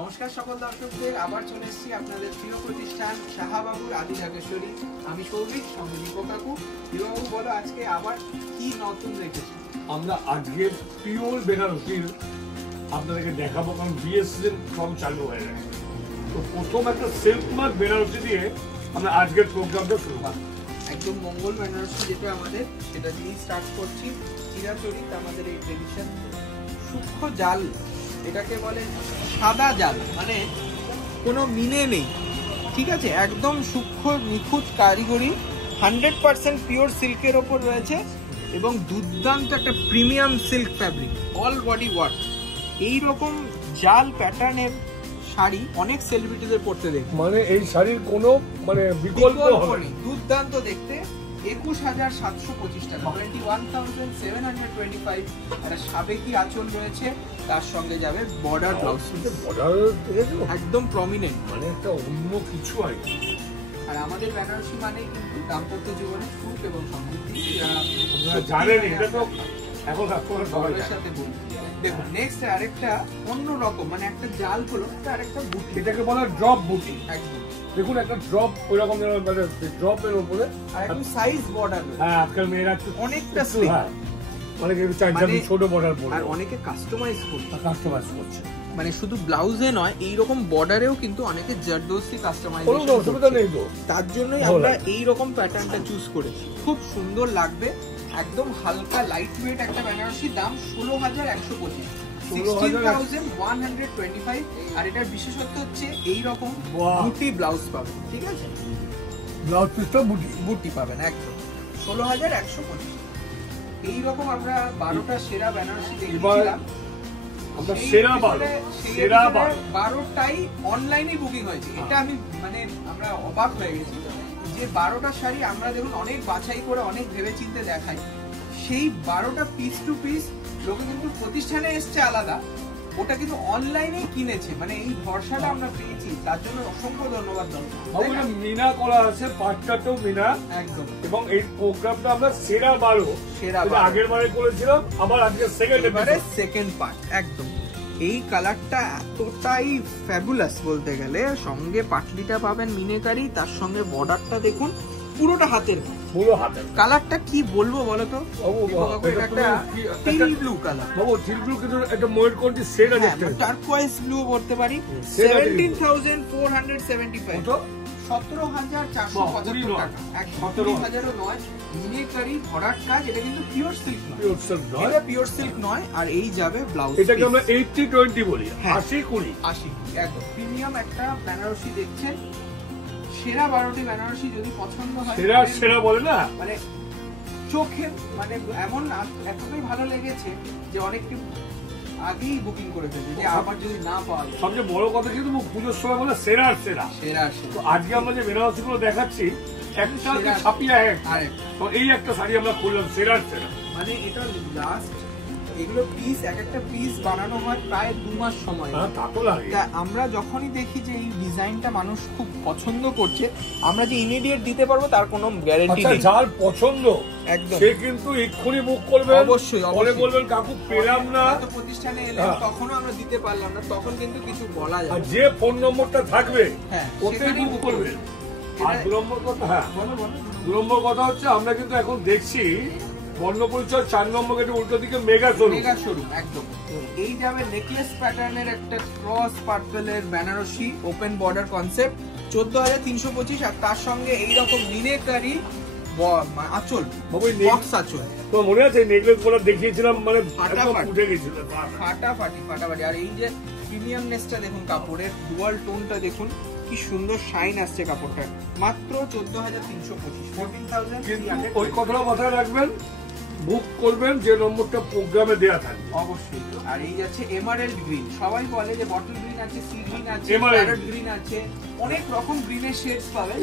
নমস্কার সকল দর্শকদের, আবার চলে এসেছি আপনাদের প্রিয় প্রতিষ্ঠান শাহাবাবুর আদি ঢাকেশ্বরী। আমি সৌভিক, সঙ্গে দীপক কাকু। দীপকবাবু বলো, আজকে আবার কি নতুন রেখেছি? আমরা আজকে পিওর বেনারসির আপনাদেরকে দেখাবো, কারণ বিয়ের সিজন সব চালু হয়ে গেছে। তো প্রথম একটা সিল্ক মার্ক বেনারসি দিয়ে আমরা আজকের প্রোগ্রামটা শুরু করব। একদম মঙ্গল বেনারসি যেটা আমাদের, সেটা দিয়েই স্টার্ট করছি। চিরাচরিত আমাদের এই ট্রেডিশন সূক্ষ্ম জাল, এটাকে বলে সাদা জাল, মানে কোনো মিনে নেই, ঠিক আছে? একদম সূক্ষ্ম নিখুঁত কারিগরি, 100% পিওর সিল্কের ওপর রয়েছে এবং দুর্দান্ত একটা premium silk fabric, all body work. এইরকম জাল প্যাটার্নের শাড়ি অনেক সেলিব্রিটিদের পরতে দেখি, মানে এই শাড়ির কোনো মানে বিকল্প নেই। দুর্দান্ত দেখতে, 21,725 টাকা, 21,725। একটা সাবেকি আঁচল রয়েছে, তার সঙ্গে যাবে বর্ডার ব্লাউজ। বর্ডার একদম প্রমিনেন্ট, মানে একটা অন্য কিছু আর কি। আর আমাদের বেনারসি মানে কিন্তু দাম্পত্য জীবনে সুখ এবং সমৃদ্ধি, জানেন এটা তো এখন সবাই সাথে বলি। দেখুন, নেক্সট আরেকটা অন্য রকম, মানে একটা জাল হলো, আরেকটা বুটি, এটাকে বলা ড্রপ বুটি। একদম দেখুন একটা ড্রপ ওইরকম মানে ড্রপের উপরে আর একটু সাইজ বর্ডার। হ্যাঁ, আজকাল মেয়েরা অনেকটা স্লিম, অনেকে চাইছে ছোট বর্ডার পরে, আর অনেকে কাস্টমাইজ করছে। মানে শুধু ব্লাউজে নয়, এইরকম বর্ডারেও কিন্তু অনেকে জারদোসি কাস্টমাইজেশন, অসুবিধা নেই তো। তার জন্যই আমরা এই রকম প্যাটার্নটা চুজ করেছি। খুব সুন্দর লাগবে, একদম হালকা লাইট ওয়েট একটা বেনারসি। দাম 16,125, 16,125। আর এটার বিশেষত্ব হচ্ছে এইরকম বুটি ব্লাউজ পাবেন, ঠিক আছে? ব্লাউজ পিসটা বুটি পাবেন একদম 16,125। এইরকম আমরা 12টা সেরা বেনারসি দেখিয়েছিলাম। আমরা সেরা 12টাই অনলাইনে বুকিং হয়েছে। এটা আমি মানে আমরা অবাক হয়ে গেছি যে 12টা শাড়ি আমরা দেখুন অনেক বাছাই করে অনেক ভেবে চিন্তে দেখাই, সেই 12টা পিস টু পিস লোকে কিন্তু প্রতিষ্ঠানে এসছে আলাদা, ওটা কিন্তু অনলাইনেই কিনেছে। মানে এই ভরসাটা আমরা পেয়েছি, তার জন্য অসংখ্য ধন্যবাদ। মিনা করা আছে, 5টাতেও মিনা একদম। এবং এই প্রোগ্রামটা আমরা সেরা 12 আগের বারে করেছিলাম, আবার আজকে সেকেন্ড পার্ট। একদম এই কালারটা এতটাই ফ্যাবুলাস বলতে গেলে, সঙ্গে পাটলিটা পাবেন মিনেকারি, তার সঙ্গে বর্ডারটা দেখুন পুরোটা হাতের, পুরো হাতের। কালারটা কি বলবো বলো তো, একটা টিল ব্লু কালার। বাবু টিল ব্লু কিন্তু একটা ময়ূরকণ্ঠী শেড আছে, টার্কোয়াইজ ব্লু বলতে পারি। 17,475, 17,475 টাকা, 17,000ও নয়। মিনেকারি ভরাট কাজ, এটা কিন্তু পিওর সিল্ক নয়, এটা পিওর সিল্ক নয়। আর এই যাবে ব্লাউজ, এটাকে আমরা 80-20 বলি, 80-20 একদম প্রিমিয়াম একটা বেনারসি দেখছেন। সেরা 12টি বেনারসি যদি পছন্দ হয়, সেরা বলে না, মানে চোখে মানে এমন এতটাই ভালো লেগেছে যে অনেককে আগেই বুকিং করে ফেলছে, যে আবার যদি না পাওয়া যায়। সবচেয়ে বড় কথা কিন্তু পুজোর সময় বলে সেরা। তো আজকে আমরা যে বেনারসি গুলো দেখাচ্ছি, একটা ছাপিয়ে তো এই একটা শাড়ি আমরা খুললাম সেরা। মানে এটা লাস্ট, এগুলো পিস, এক একটা পিস বানানো হয় প্রায় 2 মাস সময়। আমরা যখনই দেখি যে এই ডিজাইনটা মানুষ খুব পছন্দ করছে, আমরা যে ইমিডিয়েট দিতে পারবো তার কোনো গ্যারান্টি নেই। যার পছন্দ একদম, সে কিন্তু এক্ষুনি বুক করবে। অবশ্যই বলবেন কাকু পেলাম না, প্রতিষ্ঠানে এলে তখনও আমরা দিতে পারলাম না, তখন কিন্তু কিছু বলা যায়। আর যে ফোন নম্বরটা থাকবে ওতেই বুক করবে। আর 2 নম্বর কথা হচ্ছে, আমরা কিন্তু এখন দেখছি বর্ণপরিচয় 4 নম্বর গেটে উল্টো দিকে মেগা শোরুম একদম। এই যাবে নেকলেস প্যাটার্নের একটা ক্রস পার্পেলের বেনারসি, ওপেন বর্ডার কনসেপ্ট, 14,325। আর তার সঙ্গে এইরকম মিনেকারি আঁচল, বক্স আঁচল। তো মনে আছে নেকলেস গুলো দেখিয়েছিলাম, মানে উঠে গেছিল ফাটাফাটি। আর এই যে প্রিমিয়ামনেসটা দেখুন, কাপড়ের ডুয়াল টোনটা দেখুন, কি সুন্দর শাইন আসছে কাপড়টা। মাত্র 14,325, 14,300। ওই কথাটা মাথায় রাখবেন, বুক করবেন যে নম্বরটা প্রোগ্রামে দেয়া থাকবে অবশ্যই। আর এই যাচ্ছে এমারেল্ড গ্রিন। সবাই বলে যে বটল গ্রিন আছে, সি গ্রিন আছে, প্যারট গ্রিন আছে, অনেক রকম গ্রিনের শেডস পাবেন।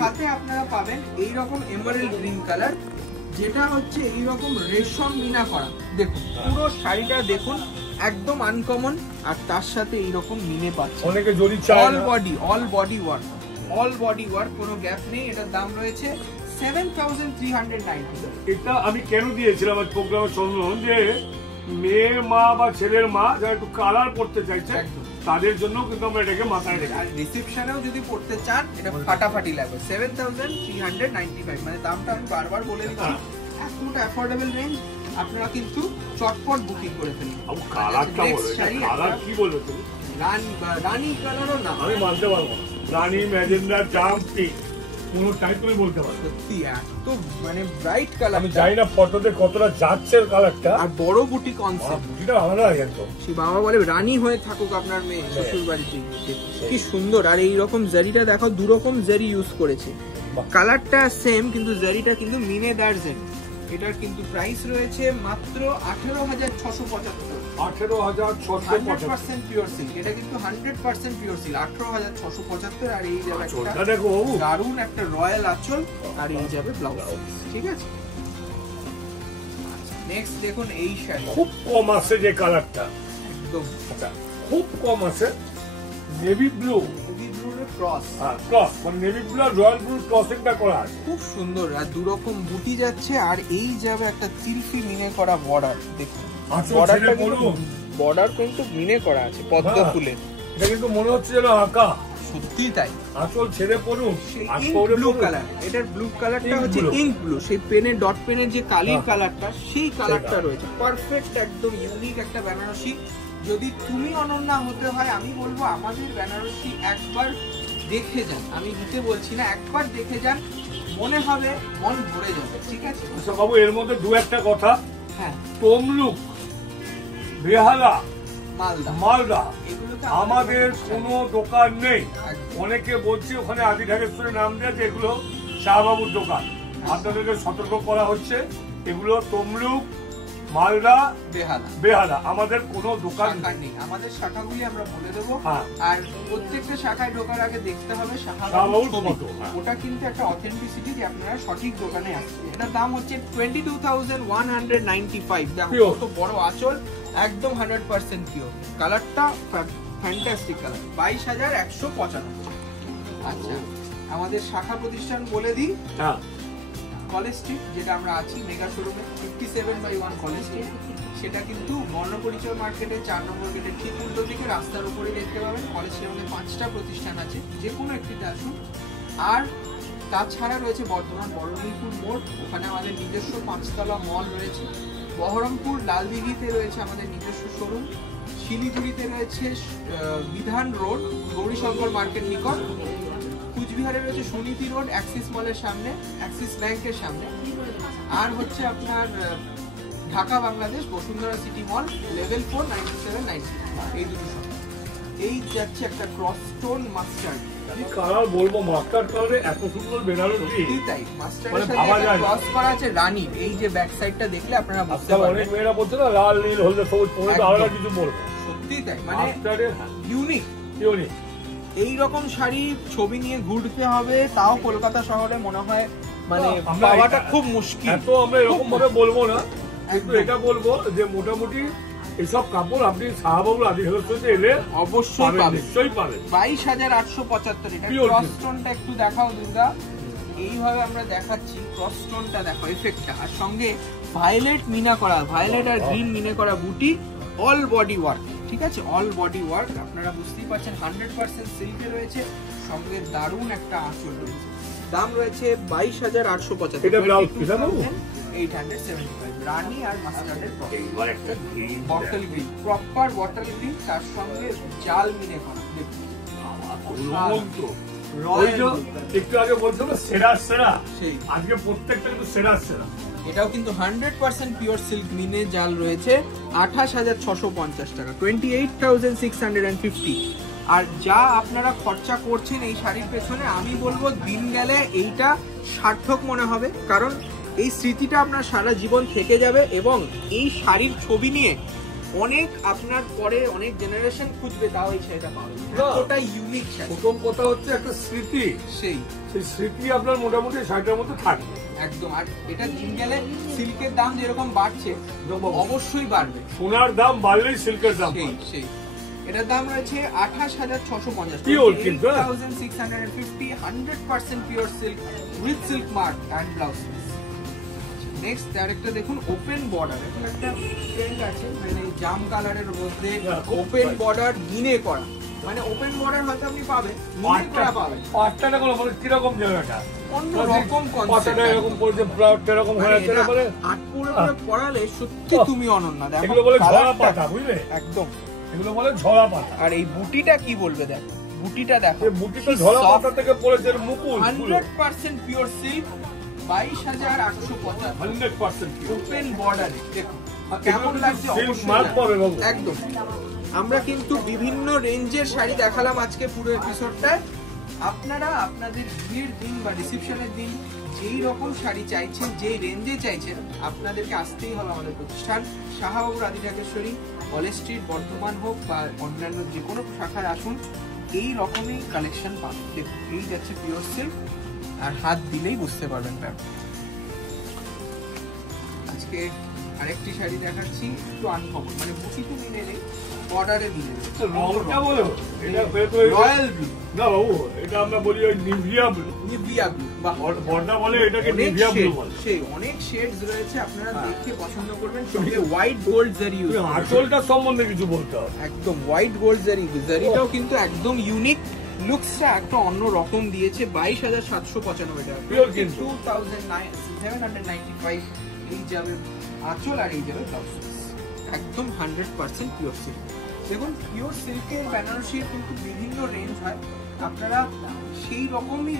সাথে আপনারা পাবেন এই রকম এমারেল্ড গ্রিন কালার, যেটা হচ্ছে এই রকম রেশম মিনা করা। দেখুন পুরো শাড়িটা দেখুন, একদম আনকমন। আর তার সাথে এইরকম মিনে পাচ্ছে, অনেকে জরি চায়। অল বডি ওয়ার্ক, কোনো গ্যাপ নেই। এটার দাম রয়েছে 7,390। এটা আমি কেন দিয়েছিলাম আমার প্রোগ্রামের চন্দ্রন, যে মেয়ের মা বা ছেলের মা যারা একটু কালার করতে চাইছে তাদের জন্য কিন্তু আমরা এটাকে মাথায় রেখে। আর রিসেপশনেও যদি পড়তে চান এটা ফাটাফাটি লাগবে 7395, মানে দামটা আমি বারবার বলে দিচ্ছি, এতটা অ্যাফোর্ডেবল রেঞ্জ, আপনারা কিন্তু চটপট বুকিং করে ফেলুন। কালারটা বলো, কালার কি বলবো তুমি? রানী কালারও না, আমি মানতে পারবো না, রানী ম্যাজেন্ডা জাম পিঙ্ক কোনো টাইপ তুমি বলতে পারো, সত্যি এত মানে ব্রাইট কালার। আমি জানি না ফটোতে কতটা যাচ্ছে কালারটা, আর বড় বুটি কনসেপ্ট, বুটিটা আলাদা একদম। সেই বাবা বলে রানী হয়ে থাকুক আপনার মেয়ে শ্বশুর বাড়িতে, কি সুন্দর। আর এই রকম জারিটা দেখো, দু রকম জারি ইউজ করেছে, কালারটা সেম কিন্তু জারিটা কিন্তু মিনে দার্জেন। এটার কিন্তু প্রাইস রয়েছে মাত্র 18,675। 18,675 পিওর সিল্ক, এটা কিন্তু 100% পিওর সিল্ক। 18,675। আর এই যাবে একটা দেখো দারুন একটা রয়্যাল আঁচল, আর এই যাবে ব্লাউজ। ঠিক আছে, নেক্সট দেখুন এই শাড়ি, খুব কম আছে যে কালারটা, একদম খুব কম আছে, নেভি ব্লু, ক্রস, ক্রস মানে নেভি ব্লু আর রয়্যাল ব্লু ক্রসিংটা করা আছে, খুব সুন্দর। আর দু রকম বুটি যাচ্ছে, আর এই যাবে একটা তিলফি মিনে করা বর্ডার। দেখুন বর্ডার কিন্তু মিনে করা আছে পদ্ম ফুলের, এটা কিন্তু মনে হচ্ছে যেন আঁকা, সত্যি তাই। আঁচল ছেড়ে পড়ুন, ব্লু কালার, এটার ব্লু কালারটা হচ্ছে ইঙ্ক ব্লু, সেই পেনের ডট পেনের যে কালির কালারটা, সেই কালারটা রয়েছে পারফেক্ট, একদম ইউনিক একটা বেনারসি। যদি তুমি অনন্যা হতে হয়, আমি বলবো আমাদের বেনারসি একবার দেখে যান, আমি নিতে বলছি না, একবার দেখে যান, মনে হবে মন ভরে যাবে। ঠিক আছে আচ্ছা বাবু, এর মধ্যে দু একটা কথা, হ্যাঁ, তমলুক, বেহালা, মালদা এগুলোতে আমাদের কোনো দোকান নেই। অনেকে বলছে ওখানে আদি ঢাকেশ্বরের নাম দিয়েছে, এগুলো শাহবাবুর দোকান। আপনাদেরকে সতর্ক করা হচ্ছে, এগুলো তমলুক, মালদা, বেহালা আমাদের কোনো দোকান নেই। আমাদের শাখাগুলি আমরা বলে দেবো, আর প্রত্যেকটা শাখায় ঢোকার আগে দেখতে হবে ওটা কিন্তু একটা অথেন্টিসিটি, যে আপনারা সঠিক দোকানে আসছেন। এটার দাম হচ্ছে 22,195। দেখো কত বড় আঁচল, একদম 100% পিওর, কালারটা ফ্যান্টাস্টিক কালার, 22,195। আচ্ছা, আমাদের শাখা প্রতিষ্ঠান বলে দিই, কলেজ স্ট্রিট, যেটা আমরা আছি মেগা শোরুমে 57/1 কলেজ স্ট্রিট, সেটা কিন্তু বর্ণপরিচয় মার্কেটের 4 নম্বর গেটের ঠিক উল্টো দিকে রাস্তার উপরে দেখতে পাবেন। কলেজ স্ট্রিটের মধ্যে 5টা প্রতিষ্ঠান আছে, যে কোনো একটিতে আসুন। আর তাছাড়া রয়েছে বর্ধমান বড়নীলপুর মোড়, ওখানে আমাদের নিজস্ব 5তলা মল রয়েছে। বহরমপুর লালদিঘিতে রয়েছে আমাদের নিজস্ব শোরুম। শিলিগুড়িতে রয়েছে বিধান রোড গৌরীশঙ্কর মার্কেট নিকট। কুচবিহারে রয়েছে সুনীতি রোড অ্যাক্সিস মলের সামনে, অ্যাক্সিস ব্যাংকের সামনে। আর হচ্ছে আপনার ঢাকা বাংলাদেশ বসুন্ধরা সিটি মল, লেভেল 4, 97-90, এই দুটো শপ। এই যাচ্ছে একটা ক্রস স্টোন মাস্টার্ড, কি কালার বলবো, মাস্টার্ড কালারে এত সুন্দর বেনারসি, তাই মাস্টার্ডের সাথে ক্রস করা আছে রানী। এই যে ব্যাক সাইডটা দেখলে আপনারা বুঝতে পারবেন, অনেক মেয়েরা বলছে না লাল নীল হলদে সবুজ, পরে তো আলাদা কিছু বলবো, সত্যি তাই, মানে ইউনিক। এই রকম শাড়ি ছবি নিয়ে ঘুরতে হবে, তাও কলকাতা শহরে মনে হয় মানে পাওয়াটা খুব মুশকিল। এত আমরা এরকম ভাবে বলবো না, কিন্তু এটা বলবো যে মোটামুটি এসব কাপড় আপনি শাহবাবুর আদি ঢাকেশ্বরে এলে অবশ্যই পাবেন, নিশ্চয়ই পাবেন। 22,875। এটা ক্রস স্টোনটা একটু দেখাও দুর্গা, এইভাবে আমরা দেখাচ্ছি, ক্রস স্টোনটা দেখো এফেক্টটা, আর সঙ্গে ভায়োলেট মিনা করা, ভায়োলেট আর গ্রিন মিনে করা বুটি, অল বডি ওয়ার্ক। ঠিক আছে, অল বডি ওয়ার্ক, আপনারা বুঝতেই পারছেন 100% সিল্কে রয়েছে, সঙ্গে দারুণ একটা আঁচল রয়েছে। দাম রয়েছে 22,875। এটা ব্লাউজ পিস আছে 875। রানী আর মাস্টার্ডের bottle green, proper bottle green, তার সঙ্গে জাল মিনে করা। দেখুন একটু আগে বলছিল সেরা সেরা, আজকে প্রত্যেকটা কিন্তু সেরা সেরা। এটাও কিন্তু 100% পিওর সিল্ক মিনে জাল রয়েছে, 28,650 টাকা, 28,650। আর যা আপনারা খরচা করছেন এই শাড়ির পেছনে, আমি বলবো দিন গেলে এইটা সার্থক মনে হবে, কারণ এই স্মৃতিটা আপনার সারা জীবন থেকে যাবে, এবং এই শাড়ির ছবি নিয়ে অনেক আপনার পরে অনেক জেনারেশন খুঁজবে, তাও এই শাড়িটা পাবে। এতটা ইউনিক শাড়ি। প্রথম কথা হচ্ছে একটা স্মৃতি, সেই স্মৃতি আপনার মোটামুটি শাড়িটার মধ্যে থাকবে একদম। আর এটা দিন গেলে সিল্কের দাম যেরকম বাড়ছে অবশ্যই বাড়বে, সোনার দাম বাড়লেই সিল্কের দাম সেই। এটার দাম রয়েছে 28,650, 28,650, 100% pure silk with silk mark and blouse. Next আরেকটা দেখুন, ওপেন বর্ডার, এখন একটা ট্রেন্ড আছে, মানে জাম কালারের মধ্যে ওপেন বর্ডার মিনে করা, মানে ওপেন বর্ডার হয়তো আপনি পাবেন, পাঁচটা কোনো মানে কিরকম জায়গাটা অন্যরকম কনসেপ্ট, এরকম পড়ছে ব্লাউজ এরকম হয়ে আছে, মানে আট পুরো করে পড়ালে সত্যি তুমি অনন্য। দেখো এগুলো বলে ঝরা পাতা, বুঝলে, একদম এগুলো বলে ঝরা পাতা। আর এই বুটিটা কি বলবে, দেখো বুটিটা দেখো, এই বুটিটা ঝরা পাতা থেকে পড়েছে, মুকুল 100% পিওর সিল্ক, 22,850, 100% ওপেন বর্ডারে। দেখো কেমন লাগছে অবশ্যই মার্ক পাবে বাবু। একদম। আমরা কিন্তু বিভিন্ন রেঞ্জের শাড়ি দেখালাম আজকে পুরো এপিসোডটায়। আপনারা আপনাদের বিয়ের দিন বা রিসেপশনের দিন যেই রকম শাড়ি চাইছেন, যেই রেঞ্জে চাইছেন, আপনাদেরকে আসতেই হবে আমাদের প্রতিষ্ঠান শাহবাবু রাধি ঢাকেশ্বরী, কলেজ স্ট্রিট, বর্ধমান হোক বা অন্যান্য যে কোনো শাখায় আসুন, এই রকমই কালেকশন পাবেন। দেখুন এই যাচ্ছে পিওর সিল্ক, আর হাত দিলেই বুঝতে পারবেন ব্যাপার। আজকে আরেকটি শাড়ি দেখাচ্ছি, একটু আনকমন, মানে বুটি তো মিলে নেই, বর্ডারে মিলে নেই। রংটা বলো, এটা রয়্যাল ব্লু না বাবু, এটা আমরা বলি ওই নিভিয়া ব্লু। নিভিয়া ব্লু বা বর্ডা বলে এটাকে নিভিয়া ব্লু বলে। সেই অনেক শেডস রয়েছে, আপনারা দেখে পছন্দ করবেন। সঙ্গে হোয়াইট গোল্ড জারি ইউজ, আঁচলটা সম্বন্ধে কিছু বলতে হবে। একদম হোয়াইট গোল্ড জারি, জারিটাও কিন্তু একদম ইউনিক, লুকসটা একটা অন্য রকম দিয়েছে। 22,795 টাকা, পিওর কিন্তু 2,795 এই যাবে আঁচল, আর এই যাবে ব্লাউজ, একদম 100% পিওর সিল্ক। দেখুন পিওর সিল্কের বেনারসির কিন্তু বিভিন্ন রেঞ্জ হয়, আপনারা সেই রকমই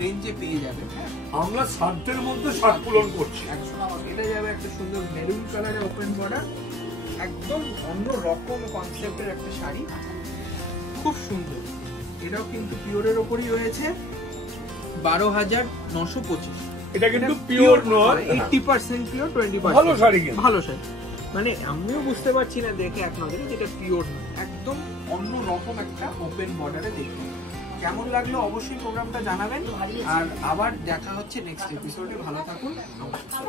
রেঞ্জে পেয়ে যাবেন। আমরা সাধ্যের মধ্যে সাত পূরণ করছি। এটা যাবে একটা সুন্দর মেরুন কালারে ওপেন বর্ডার, একদম অন্য রকম কনসেপ্টের একটা শাড়ি, খুব সুন্দর। এটাও কিন্তু পিওরের ওপরই রয়েছে, 12,925। এটা কিন্তু পিওর নয়, 80% পিওর, 20% ভালো শাড়ি, কিন্তু ভালো শাড়ি। মানে আমিও বুঝতে পারছি না দেখে এক নজরে যেটা পিওর না, একদম অন্য রকম একটা ওপেন বর্ডারে দেখুন। কেমন লাগলো অবশ্যই প্রোগ্রামটা জানাবেন, আর আবার দেখা হচ্ছে নেক্সট এপিসোডে। ভালো থাকুন, নমস্কার।